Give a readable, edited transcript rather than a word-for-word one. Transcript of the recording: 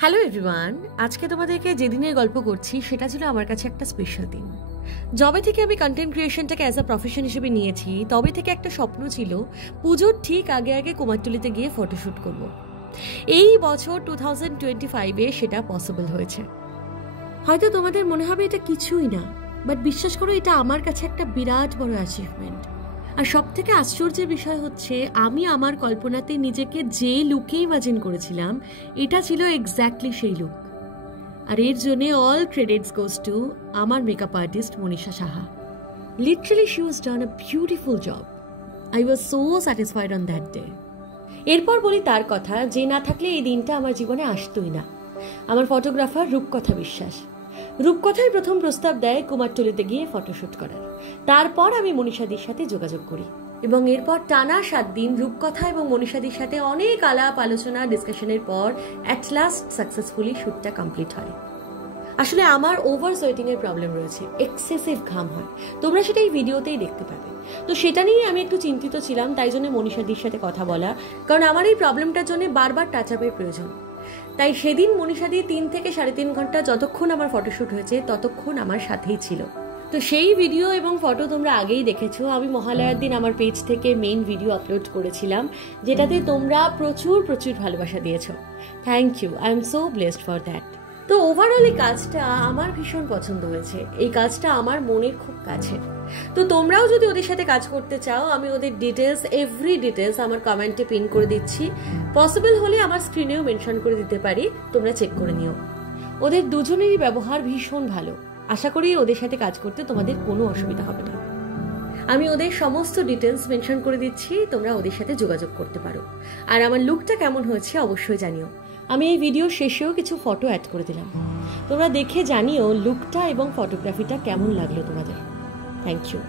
Hello everyone, আজকে তোমাদেরকে যেদিনের গল্প করছি সেটা ছিল আমার কাছে একটা স্পেশাল দিন। যবে থেকে আমি কন্টেন্ট ক্রিয়েশনটাকে অ্যাজ আ প্রফেশন হিসেবে নিয়েছি তবে থেকে একটা স্বপ্ন ছিল পুজোর ঠিক আগে আগে কুমারটুলিতে গিয়ে ফটোশ্যুট করব। এই বছর 2025-এ সেটা পসিবল হয়েছে। হয়তো তোমাদের মনে হবে এটা কিছুই না, বাট বিশ্বাস করো এটা আমার কাছে একটা বিরাট বড় অ্যাচিভমেন্ট। আর সব থেকে আশ্চর্যের বিষয় হচ্ছে আমি আমার কল্পনাতে নিজেকে যে লুকেই ইমাজিন করেছিলাম এটা ছিল এক্স্যাক্টলি সেই লুক। আর এর জন্য অল ক্রেডিটস গোজ টু আমার makeup artist Manisha Saha. Literally she was done a beautiful job. I was so satisfied on that day. এরপর বলি তার কথা, যে না থাকলে এই দিনটা আমার জীবনে আসতোই না। আমার ফটোগ্রাফার রূপকথা বিশ্বাস। রূপকথাই প্রথম প্রস্তাব দেয় কুমারটুলিতে গিয়ে ফটোশ্যুট করার। তারপর আমি মনীষাদির সাথে যোগাযোগ করি এবং এরপর টানা 7 দিন রূপকথা এবং মনীষাদির সাথে অনেক আলাপ আলোচনা ডিসকাশনের পর অ্যাট লাস্ট সাকসেসফুলি শ্যুটটা কমপ্লিট হয়। আসলে আমার ওভার সোয়েটিং এর প্রবলেম রয়েছে, এক্সেসিভ ঘাম হয়, তোমরা সেটা এই ভিডিওতেই দেখতে পাবে। তো সেটা নিয়ে আমি একটু চিন্তিত ছিলাম, তাই জন্য মনীষাদির সাথে কথা বলা, কারণ আমার এই প্রবলেমটার জন্য বারবার টাচ আপের প্রয়োজন। তাই সেদিন মনীষাদি 3 থেকে 3.5 ঘন্টা যতক্ষণ আমার ফটোশ্যুট হয়েছে ততক্ষণ আমার সাথেই ছিল। তো সেই ভিডিও এবং ফটো তোমরা আগেই দেখেছো। আমি মহালয়ার দিন আমার পেজ থেকে মেইন ভিডিও আপলোড করেছিলাম, যেটাতে তোমরা প্রচুর ভালোবাসা দিয়েছো। Thank you, I am so blessed for that. তো ওভারঅল এই কাজটা আমার ভীষণ পছন্দ হয়েছে। এই কাজটা আমার মনের খুব কাছে। তো তোমরাও যদি ওদের সাথে কাজ করতে চাও, আমি ওদের ডিটেলস, এভরি ডিটেলস আমার কমেন্টে পিন করে দিচ্ছি। পসিবল হলে আমার স্ক্রিনেও মেনশন করে দিতে পারি, তোমরা চেক করে নিও। ওদের দুজনেরই ব্যবহার ভীষণ ভালো। আশা করি ওদের সাথে কাজ করতে তোমাদের কোনো অসুবিধা হবে না। আমি ওদের সমস্ত ডিটেলস মেনশন করে দিচ্ছি, তোমরা ওদের সাথে যোগাযোগ করতে পারো। আর আমার লুকটা কেমন হয়েছে অবশ্যই জানিও। আমি এই ভিডিও শেষেও কিছু ফটো অ্যাড করে দিলাম, তোমরা দেখে জানিও লুকটা এবং ফটোগ্রাফিটা কেমন লাগলো তোমাদের। Thank you.